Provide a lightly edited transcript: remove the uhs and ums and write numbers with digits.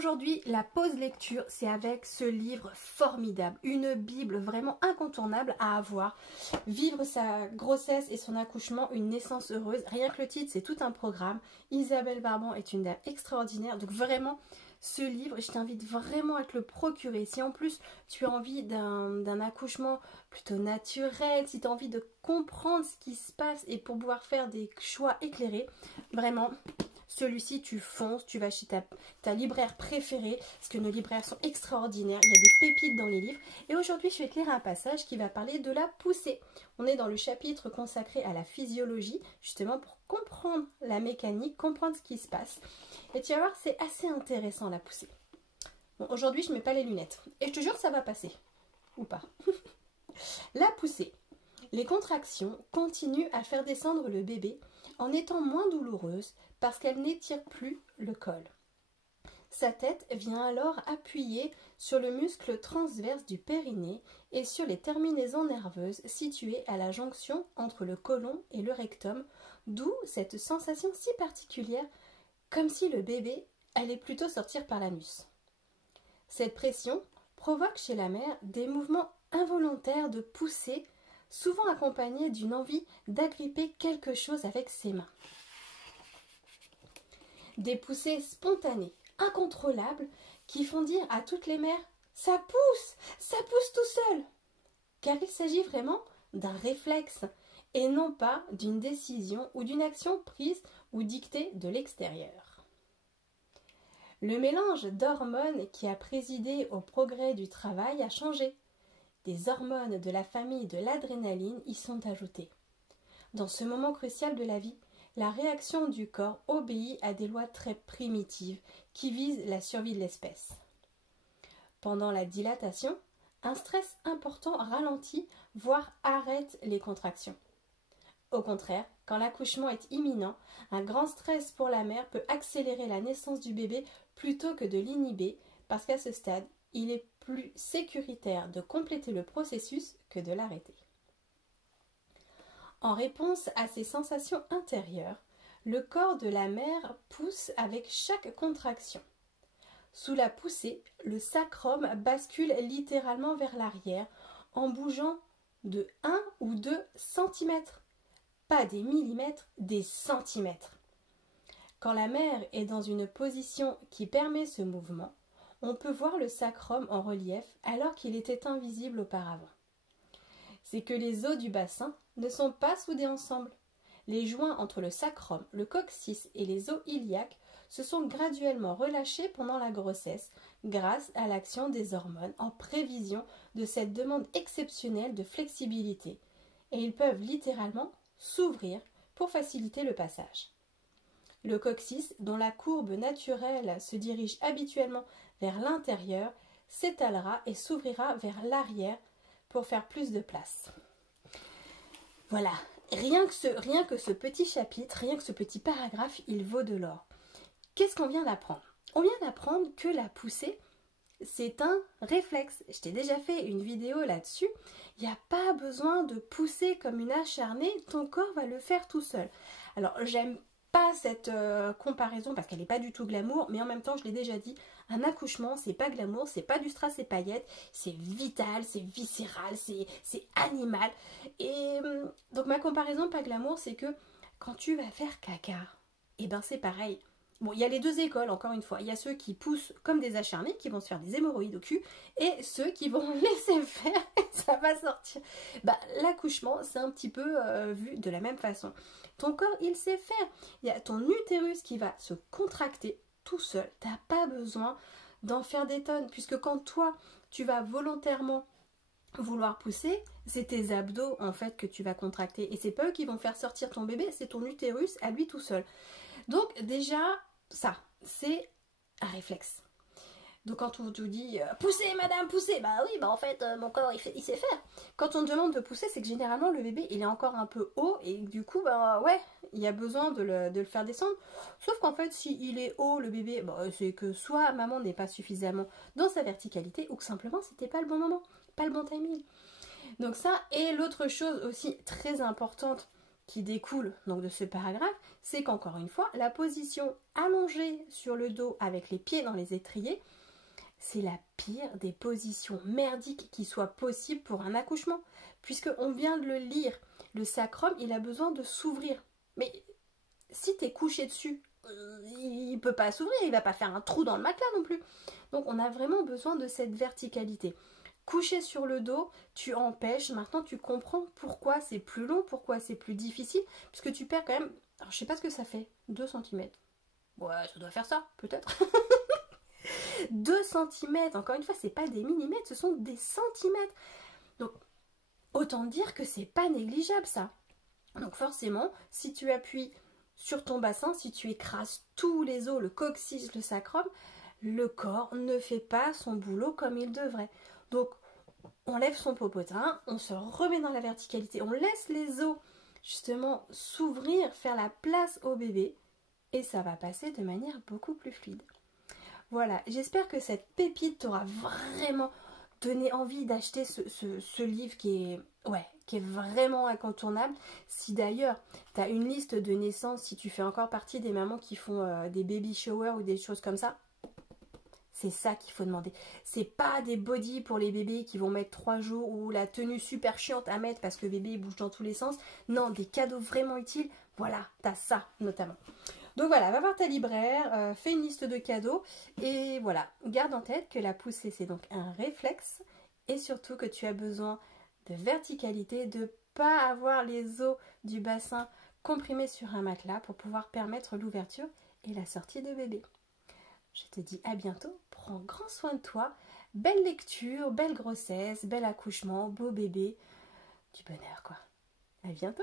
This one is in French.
aujourd'hui, la pause lecture, c'est avec ce livre formidable, une bible vraiment incontournable à avoir. Vivre sa grossesse et son accouchement, une naissance heureuse. Rien que le titre, c'est tout un programme. Isabelle Barban est une dame extraordinaire. Donc vraiment, ce livre, je t'invite vraiment à te le procurer. Si en plus tu as envie d'un accouchement plutôt naturel, si tu as envie de comprendre ce qui se passe et pour pouvoir faire des choix éclairés, vraiment, celui-ci, tu fonces, tu vas chez ta libraire préférée, parce que nos libraires sont extraordinaires, il y a des pépites dans les livres. Et aujourd'hui, je vais te lire un passage qui va parler de la poussée. On est dans le chapitre consacré à la physiologie, justement pour comprendre la mécanique, comprendre ce qui se passe. Et tu vas voir, c'est assez intéressant la poussée. Bon, aujourd'hui, je ne mets pas les lunettes. Et je te jure, ça va passer. Ou pas. La poussée. Les contractions continuent à faire descendre le bébé en étant moins douloureuses parce qu'elle n'étire plus le col. Sa tête vient alors appuyer sur le muscle transverse du périnée et sur les terminaisons nerveuses situées à la jonction entre le côlon et le rectum, d'où cette sensation si particulière, comme si le bébé allait plutôt sortir par l'anus. Cette pression provoque chez la mère des mouvements involontaires de poussée, souvent accompagnés d'une envie d'agripper quelque chose avec ses mains. Des poussées spontanées, incontrôlables, qui font dire à toutes les mères « ça pousse tout seul !» Car il s'agit vraiment d'un réflexe et non pas d'une décision ou d'une action prise ou dictée de l'extérieur. Le mélange d'hormones qui a présidé au progrès du travail a changé. Des hormones de la famille de l'adrénaline y sont ajoutées. Dans ce moment crucial de la vie, la réaction du corps obéit à des lois très primitives qui visent la survie de l'espèce. Pendant la dilatation, un stress important ralentit, voire arrête les contractions. Au contraire, quand l'accouchement est imminent, un grand stress pour la mère peut accélérer la naissance du bébé plutôt que de l'inhiber, parce qu'à ce stade, il est plus sécuritaire de compléter le processus que de l'arrêter. En réponse à ces sensations intérieures, le corps de la mère pousse avec chaque contraction. Sous la poussée, le sacrum bascule littéralement vers l'arrière en bougeant de 1 ou 2 cm. Pas des millimètres, des centimètres. Quand la mère est dans une position qui permet ce mouvement, on peut voir le sacrum en relief alors qu'il était invisible auparavant. C'est que les os du bassin ne sont pas soudés ensemble. Les joints entre le sacrum, le coccyx et les os iliaques se sont graduellement relâchés pendant la grossesse grâce à l'action des hormones en prévision de cette demande exceptionnelle de flexibilité. Et ils peuvent littéralement s'ouvrir pour faciliter le passage. Le coccyx, dont la courbe naturelle se dirige habituellement vers l'intérieur, s'étalera et s'ouvrira vers l'arrière pour faire plus de place. Voilà, rien que ce petit chapitre, rien que ce petit paragraphe, il vaut de l'or. Qu'est-ce qu'on vient d'apprendre? On vient d'apprendre que la poussée, c'est un réflexe. Je t'ai déjà fait une vidéo là-dessus. Il n'y a pas besoin de pousser comme une acharnée, ton corps va le faire tout seul. Alors, j'aime pas cette comparaison parce qu'elle n'est pas du tout glamour, mais en même temps, je l'ai déjà dit, un accouchement, c'est pas glamour, c'est pas du strass et paillettes, c'est vital, c'est viscéral, c'est animal. Et donc, ma comparaison pas glamour, c'est que quand tu vas faire caca, et ben c'est pareil. Bon, il y a les deux écoles, encore une fois. Il y a ceux qui poussent comme des acharnés, qui vont se faire des hémorroïdes au cul, et ceux qui vont laisser faire et ça va sortir. Bah, l'accouchement, c'est un petit peu vu de la même façon. Ton corps, il sait faire. Il y a ton utérus qui va se contracter tout seul. Tu n'as pas besoin d'en faire des tonnes, puisque quand toi, tu vas volontairement vouloir pousser, c'est tes abdos, en fait, que tu vas contracter. Et c'est pas eux qui vont faire sortir ton bébé, c'est ton utérus à lui tout seul. Donc, déjà, ça, c'est un réflexe. Donc quand on te dit « Poussez madame, poussez !» Bah oui, bah en fait, mon corps, il sait faire. Quand on te demande de pousser, c'est que généralement, le bébé, il est encore un peu haut. Et du coup, bah ouais, il y a besoin de le faire descendre. Sauf qu'en fait, s'il est haut, le bébé, bah, c'est que soit maman n'est pas suffisamment dans sa verticalité, ou que simplement, c'était pas le bon moment, pas le bon timing. Donc ça, et l'autre chose aussi très importante, qui découle donc de ce paragraphe, c'est qu'encore une fois, la position allongée sur le dos avec les pieds dans les étriers, c'est la pire des positions merdiques qui soit possible pour un accouchement. Puisqu'on vient de le lire, le sacrum, il a besoin de s'ouvrir. Mais si tu es couché dessus, il ne peut pas s'ouvrir, il ne va pas faire un trou dans le matelas non plus. Donc on a vraiment besoin de cette verticalité. Couché sur le dos, tu empêches, maintenant tu comprends pourquoi c'est plus long, pourquoi c'est plus difficile, puisque tu perds quand même, alors je sais pas ce que ça fait, 2 cm. Ouais, ça doit faire ça, peut-être. 2 cm, encore une fois, c'est pas des millimètres, ce sont des centimètres. Donc, autant dire que c'est pas négligeable ça. Donc forcément, si tu appuies sur ton bassin, si tu écrases tous les os, le coccyx, le sacrum, le corps ne fait pas son boulot comme il devrait. Donc, on lève son popotin, on se remet dans la verticalité, on laisse les os justement s'ouvrir, faire la place au bébé, et ça va passer de manière beaucoup plus fluide. Voilà, j'espère que cette pépite t'aura vraiment donné envie d'acheter ce livre qui est vraiment incontournable. Si d'ailleurs tu as une liste de naissance, si tu fais encore partie des mamans qui font des baby showers ou des choses comme ça, c'est ça qu'il faut demander. C'est pas des bodys pour les bébés qui vont mettre 3 jours ou la tenue super chiante à mettre parce que le bébé bouge dans tous les sens. Non, des cadeaux vraiment utiles. Voilà, t'as ça notamment. Donc voilà, va voir ta libraire, fais une liste de cadeaux et voilà, garde en tête que la poussée c'est donc un réflexe et surtout que tu as besoin de verticalité, de ne pas avoir les os du bassin comprimés sur un matelas pour pouvoir permettre l'ouverture et la sortie de bébé. Je te dis à bientôt, prends grand soin de toi, belle lecture, belle grossesse, bel accouchement, beau bébé, du bonheur quoi. À bientôt.